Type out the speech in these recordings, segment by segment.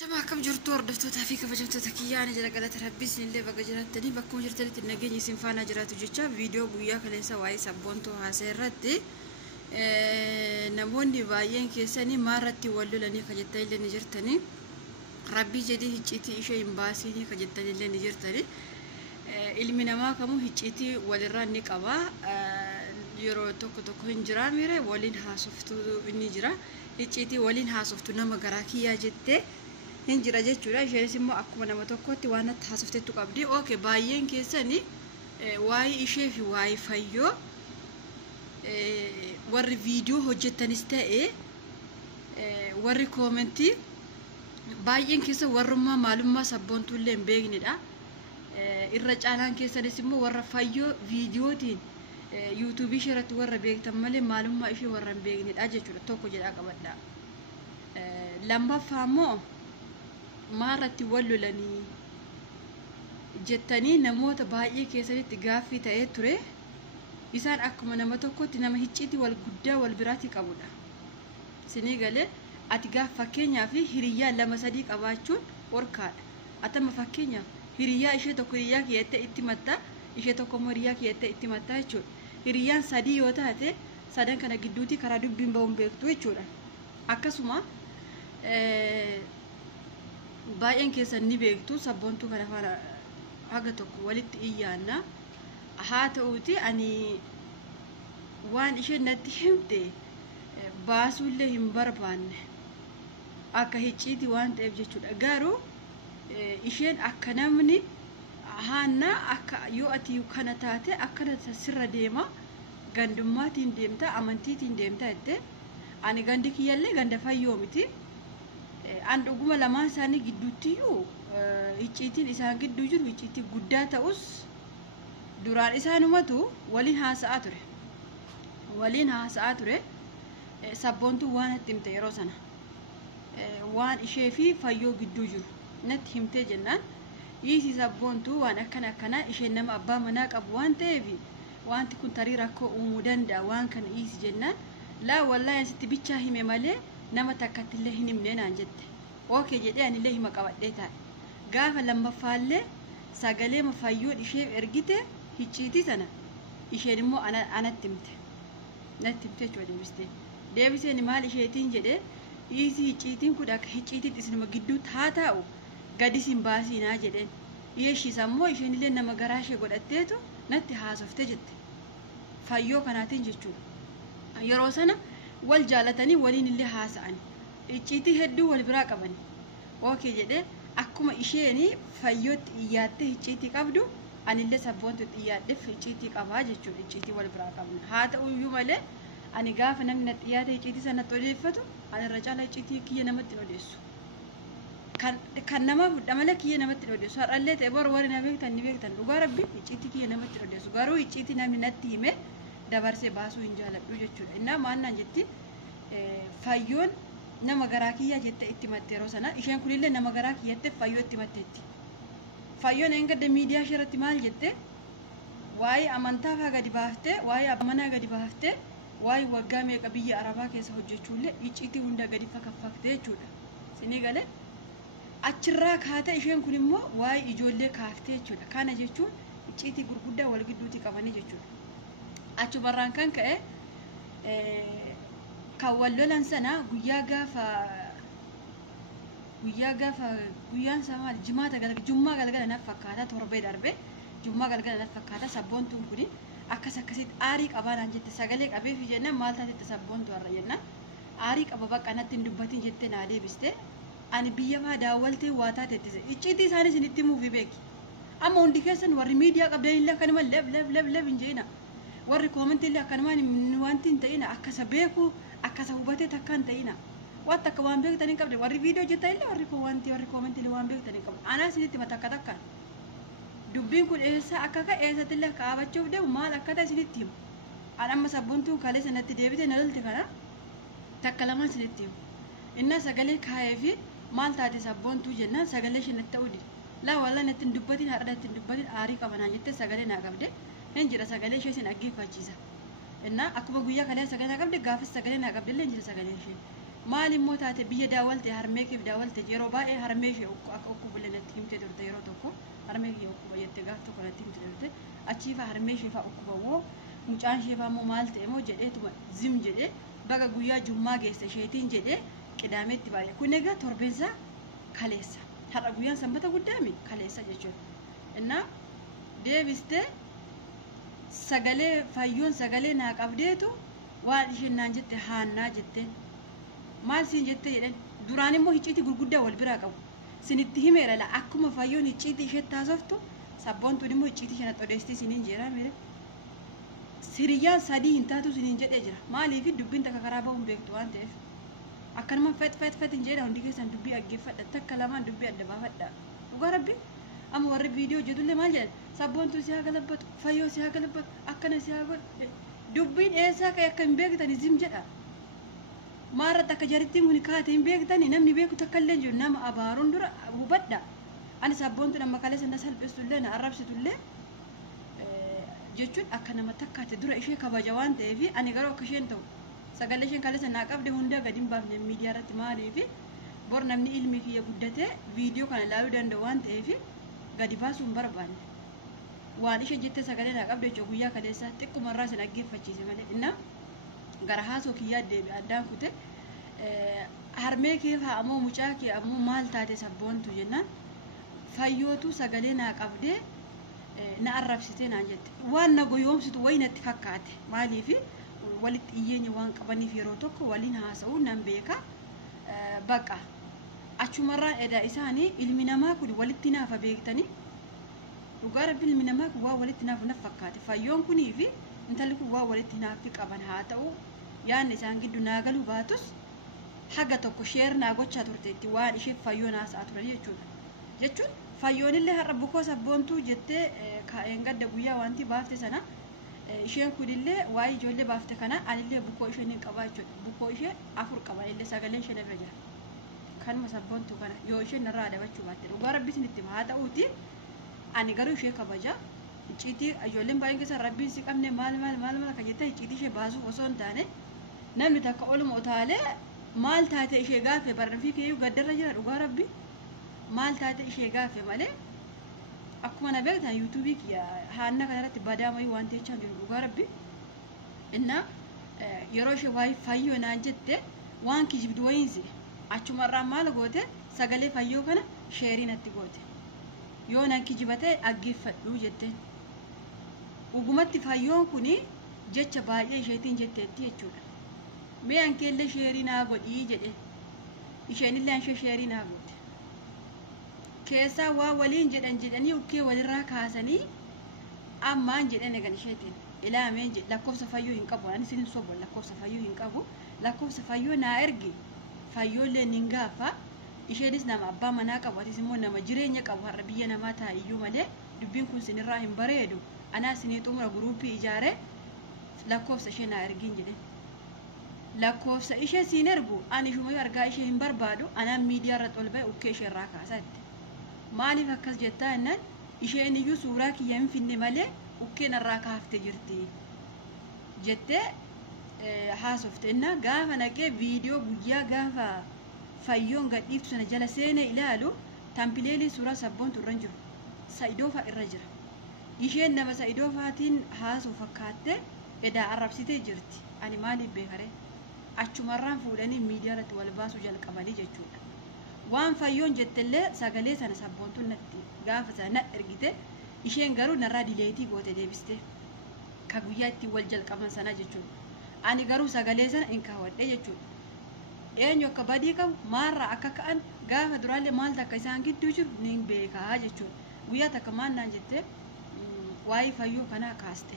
شما كم جرتور دفتوها في كيف جبتوها يعني جل قالت ربيس اللي بقى جرتني بكون جرتني تنجيني سينفانا جراتو جتشا فيديو وياك ليس واي سبونتو هاسيرتي نموني باين كيساني مارتي ولو لني خجتاي اللي نجرتني ربي جدي هجيتي إيشي إمباسيني خجتاي اللي نجرتني إلمنا ما كمو هجيتي ولراني كبا يرو توكو توكو هنجرا ميري ولين هاسوفتو نجرا هجيتي ولين هاسوفتو نما غراكيا جتة هنجرا جتشورا جيسمو أكو نما توكوتي وانا تحاسفتي تقبدي أوكي باين كيساني واي إيشي في واي فايو وري فيديو هجتني استاء وري كومنتي باين كيسا ورما معلومة سبونتو اللي مبيغني دا الرجالان كيسا نسمو ورا فايو فيديوتين يوتيوبي شرط ورا بيغ تمالي معلومة إشي ورا مبيغني دا جيشورا توكو جدا قبدا لما فامو مارتي ولو لني جتني نموت باين كيسا نتقافي تأتوري إسان أكما نما توكوتي نما هيتشيتي والقدا والبراتي قبودا سنيغالي أتقاف فكينيا في هريا لما صديق أباچون وركاد أتم فكينيا هريا إشي توكو هريا كيتا اتمتا إشي توكو مريا كيتا اتمتا يچون هريان صدي يوتا هاتي صدان كان قدوتي كرادو بيمباوم بيكتو يچودا أكسوما باين كيسان نبيكتو سبونتو كان فانا حاجة توكو ولت إيانا هاتوتي أني وان إشي نتحمتي باسو اللي هم بربان أكا هيتشيتي وان تأبجيشود أغارو إشين أكا نامني هانا أكا يوأتي يوكانتاتي أكا نتسر ديما غندماتين ديمتا أمانتيتين ديمتا إتي أني غندك يالي غندفا يومتي عند أقوم لما ساني قدوتيو هيتشيتين إسان قدو جر هيتشيتي قداتا أس duraan isaanumatu waliin haasa'aa ture sabboontu waan itti himte yeroo sana waan ishee fi fayyoo gidduu jiru natti himtee jennaan dhiisii sabboontu waan akkana isheen nama abbaa manaa qabu waan ta'eef wanti kun tarii rakkoo uumuu danda'a waan kana dhiisii jennaan laa wallaahi asitti bichaa hime malee nama takkatti illee hin himne naan jette ookee jedhee anillee hima qabadhee taa'e gaafa lammaffaallee sagalee fayyoon ishee ergite hichiti sana isheen immoo anatti himte natti himte jechuudha deebisee ni maal isheetiin jedhee dhiisii hichitiin kun akka hichitiin isinuma gidduu taa'u gadi sin baasinaa jedheen dhiyeeshiisa immoo isheen illee nama garaa ishee godhatteetu natti haasofte jette fayyoo kanaatiin jechuudha yeroo sana wal jaalatanii waliin illee haasa'an hichitii hedduu wal biraa qabani ookee jedhee akkuma isheeni fayyootti iyyaatti hichitii qabdu anillee sabboontu xiyyaadheef icciitii qabaa jechuudha icciitii wal biraa qabna haa ta'uyyuu malee ani gaafa namni xiyyaate icciitii sanatti odeeffatu ani irra caalaa icciitii kiyya namatti hin odeessu kan nama fudha malee kiyya namatti hin odeessu har'allee ta'e bor warri na beektan ni beektan dhugaa rabbi icciitii kiyya namatti hin odeessu garuu icciitii namni natti hime dabarsee baasuu hin jaaladhu jechuudha innaa maannaan jetti fayyoon nama garaa kiyyaa jette itti matte yeroo sana isheen kunillee nama garaa kiyyatte fayyoo itti matteetti fayyoon engada miidiyaa shirratti maal jette waa'ee amantaa faa gadi baaftee waa'ee amanaa gadi baaftee waa'ee waggaa meeqa biyya arabaa keessa hojjechuullee icciitii hunda gadi fakkaftee jechuudha sinii galee achirraa kaata isheen kun immoo waa'ee ijoollee kaaftee jechuudha kana jechuun icciitii gurguddaa wal gidduutti qabanii jechuudha achumarraan kan ka'e kan wal lolan sana guyyaa guyyaan sama jimaata galgala jummaa galgala naaf fakkaata torbee darbe jummaa galgala naaf fakkaata sabboontuun kuni akkasitti aarii qabaadhaan jette sagalee qabee fi jennaan maal taatette sabboontu har'a jennaan aarii qaba bakka natti hin dubbatiin jette naa deebiste ani biyya maa daawwaltee waa taatettise icciitii isaanis hin itti muufi beeki amma hundi keessan warri miidiyaa qabdan illee akkanuma leb hin jeena warri koomentii illee akkanuma wanti hin ta'ina akkasa beeku akkasa hubatee takka hin ta'ina waan takka waan beektan hin qabne warri viidiyoo jetta illee warri koomentii illee waan beektan hin qabne anaa isinitti takka dubbiin kun eessa akka eessatti illee kaabachuuf deemu maal akka ta'e isinitti himu an amma sabboontuun kalee sanatti deebite na lolti kana takka lama isinitti himu inna sagalee kaayee fi maal taate sabboontuu jennaan sagalee shanatti ta'uu didi laa wallaan itti hin dubbatin har'a itti hin dubbatin aarii qabanaan jettee sagalee naa qabde hin jira sagalee ishee isin dhaggeeffachiisa inna akkuma guyyaa kalee sagalee naa qabde gaafis sagalee naa qabde illee hin jira sagalee ishee maal immoo taate biyya daawwalte harmee keef daawwalte yeroo baay'ee harmee ishee akka ukkubulle natti himte turte yeroo tokko harmee kiyya ukkuba jettee gaaf tokko natti himte turte achiifa harmee ishee faa ukkubawoo mucaan ishee faa immoo maal ta'e moo jedheetuma zim jedhee baga guyyaa jummaa geesse isheetiin jedhee qidaameetti baay'ee kun egaa torbeensaa kaleessa har'a guyyaan sanbata guddaami kaleessa jechuudha innaa deebistee sagalee fayyoon sagalee naa qabdeetu waan isheen naan jette haannaa jettee maal siin jettee jedhan duraan immoo hicciitii gurguddaa wal biraa qabu sinitti himeera la akkuma fayyoon hicciitii ishee taasoftu sabboontuun immoo hicciitii ishee odeessiti siniin jeeraa mere siriyyaan sadii hin taatu siniin jedhee jira maaliif dubbiin takka karaa bahuun beektu waan ta'eef akkanuma fet hin jedha hundi keessan dubbii dhaggeeffadha takka lamaan dubbii adda baafadha dhugaa rabbi amma warri viidiyoo hojjetullee maal jedhan sabboontuu si haa galabbatu fayyoo si haa galabbatu akkana si haa godhe dubbiin eessaa ka'e akka hin beektan zim jedha maarratti akka jarittiin kun kaate hin beektani namni beeku takka illee jiru nama abaaruun dura hubadha ani sabboontuun amma kaleessa na salphistullee na arrabsitullee jechuun akka nama takkaate dura ishee kabaja waan ta'eef ani garuu akka isheen ta'u sagalee isheen kaleessa naa qabde hunda gadi hin baafne miidiyaa irratti maaliif bor namni ilmi kiyya guddatee viidiyoo kana ilaaluu danda'u waan ta'eef gadi baasuu hin barbaanne waan isheen jettee sagalee naa qabde jechuun guyyaa kaleessa xiqquma irraa isin dhaggeeffachiise malee inna gara haasoo kiyyaa deebi addaan kute harmee kee faa ammoo mucaa kee ammoo maal taate sabboontu jennaan fayyootu sagalee naa qabdee na arrabsitee naan jette waan na goyoomsitu wayi natti fakkaate maaliif walitti dhiyyeenya waan qabaniif yeroo tokko waliin haasa'uu nan beeka baqa achumarraan edaa isaanii ilmi namaa kun walitti naafa beektanii dhugaa rabbi ilmi namaa kun waa walitti naafu na fakkaate fayyoon kunii fi intalli kun waa walitti naafi qaban haa ta'u yaanni isaan gidduu naa galuu baatus haga tokko sheer naa gochaa turteetti waan ishee fayyoon haasa'aa turan jechuun fayyoonillee har'a bukoo sabboontuu jettee kaa'een gadda guyyaa wanti baafte sana isheen kunillee waa'ee ijoollee baafte kana anillee bukoo isheen hin qabaa jechuudha bukoo ishee afur qaban illee sagaleen isheen irra jira kanuma sabboontuu kana yoo isheen narraa adabachuu baatte dhugaa rabbi isinitti haa ta'uuti ani garuu ishee kabaja icciitii ijoolleen baay'een keessa rabbiin si qabne maal akka jette icciitii ishee baasuuf osoo hin taane namni takka oluma utaalee maal taate ishee gaafe barnafii keeyyuu gaddarra jira dhugaa rabbi maal taate ishee gaafe malee akkuma na beektan yuutuubii kiyya haanna kanarratti badaamayuu waan ta'echaa jiru dhugaa rabbi inna yeroo ishee waa'ee fayyoo naan jette waan kijibdu wayiinsi achumarraan maal goote sagalee fayyoo kana sheerii natti goote yoo nan kijibate dhaggeeffadhu jette dhugumatti fayyoon kuni jecha baay'ee isheetiin jetteetti jechuudha mee ankeellee sheerii naa godhii jedhe isheenillee anshee sheerii naa goote keessaa waa waliin jedhanii ukkee walirraa kaasanii ammaan jedhan egan isheetiin ilaameen jedhe lakkoofsa fayyoo hin qabu ani isin sobo lakkoofsa fayyoo hin qabu lakkoofsa fayyoo naa erge fayyoollee nin gaafa isheenis nama abbaa manaa qabu atis immoo nama jireenya qabu har'a biyya namaa taa'iyyuu malee dubbiin kun sinirraa hin bareedu anaa sinii xumura guruupii ijaare lakkoofsa ishee naa ergiin jedhe lakkoofsa ishee siin ergu ani shumayyuu argaa ishee hin barbaadu anaan miidiyaa irratti ol ba'e ukkee ishee irraa kaasaatti maaliif akkas jettaa jennaan isheen iyyuu suuraa kiyya hin finne malee ukkeen irraa kaafte jirti jettee haasofte inna gaafa naqee viidiyoo guyyaa gaafa fayyoon gadhiiftu sana jala seenee ilaalu tampileelii suuraa sabboontu irra jiru sa'idoofaa irra jira isheen nama sa'idoofaatiin haasoo fakkaatte edaa arrabsitee jirti ani maaliif beekare achumarraan fuudhanii miidiyaa irratti wal baasuu jalqabanii jechuudha waan fayyoon jettellee sagalee sana sabboontuun natti gaafa sana na ergite isheen garuu narraa dileetii goote deebiste ka guyyaa ittiin wal jalqaban sana jechuudha ani garuu sagalee sana hin kaawwadhe jechuudha eenyu akka badii qabu maarraa akka ka'an gaafa duraallee maal takka isaan gidduu jiru ni beekaa jechuudha guyyaa takka maal naan jettee waa'ee fayyoo kanaa kaaste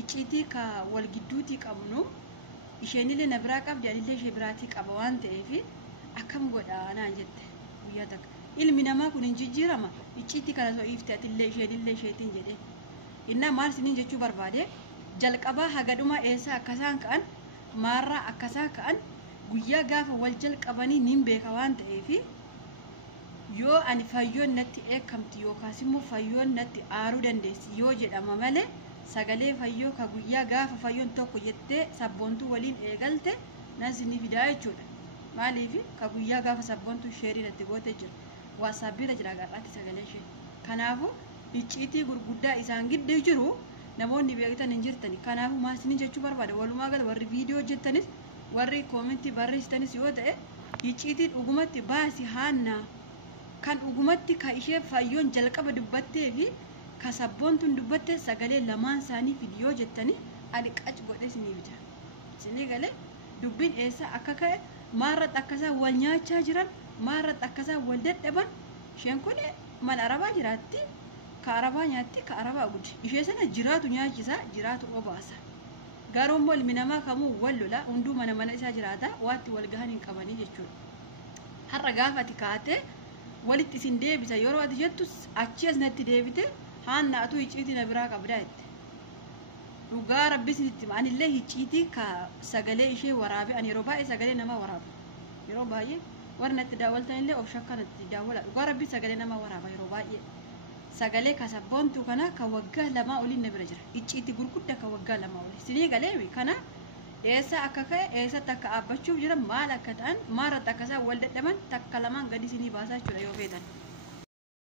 icciitii ka wal gidduutii qabnu isheenillee na biraa qabdi anillee ishee biraatii qaba waan ta'eef akkam godhaa naan jette guyyaa takka ilmi namaa kun hin jijjiirama icciitii kana soo iifte atillee isheenillee isheetiin jedhe innaa maal siniin jechuu barbaade jalqabaa hagadhuma eessa akkasaan ka'an maarraa akkasaan ka'an guyyaa gaafa wal jalqabanii nin beeka waan ta'eef yoo ani fayyoon natti eekamti yookaas immoo fayyoon natti aaruu dandeessi yoo jedhama malee sagalee fayyoo ka guyyaa gaafa fayyoon tokko jettee sabboontuu waliin eegalte naasni fidaa jechuudha. Maaliif ka guyyaa gaafa sabboontu sheeriin itti goote jira. WhatsApp jira garraatti sagalee ishee. Kanaafuu icciitii gurguddaa isaan gidduu jiru namoonni beektan hin jirtani. Kanaafuu maasni jechuu barbaada. Walumaa gala warri viidiyoo hojjettanis warri koomentii barreessitanis yoo ta'e icciitii dhugumatti baasi haannaa kan dhugumatti ka ishee fayyoon jalqaba dubbattee fi ka sabboontuun dubbattee sagalee lamaan isaanii viidiyoo jettanii ani qac godhe isinii bita. Isinii galee dubbiin eessa akka ka'e maarratti akkasaa wal nyaachaa jiran maarratti akkasaa wal dadhaban isheen kun mana arabaa jiraatti ka arabaa nyaatti ka arabaa gudi ishee sana jiraatu nyaachisa jiraatu obaasa garuu immoo ilmi namaa kamuu wal lola hunduu mana isaa jiraata waatti wal gahan hin qabanii jechuudha. Har'a gaafa ati kaatee walitti isin deebisa yeroo ati jettus achi as natti deebite haannaatu icciitii na biraa qabdaa jetti. Dhugaa rabbis itti anillee icciitii ka sagalee ishee waraabe ani yeroo baay'ee sagalee nama waraabu yeroo baay'ee warra natti daawwaltan illee of shakkanatti daawwala. Dhugaa rabbis sagalee nama waraaba yeroo baay'ee sagalee ka sabboontu kana ka waggaa lamaa oliin na bira jira icciitii gurguddaa ka waggaa lamaa olii isinii galee kana eessa akka ka'e eessatti akka dhaabbachuuf jira maal akka ta'an maarratti akkasaan wal dadhaban takka lamaan gadi isinii baasaa jechuudha yoo feetan.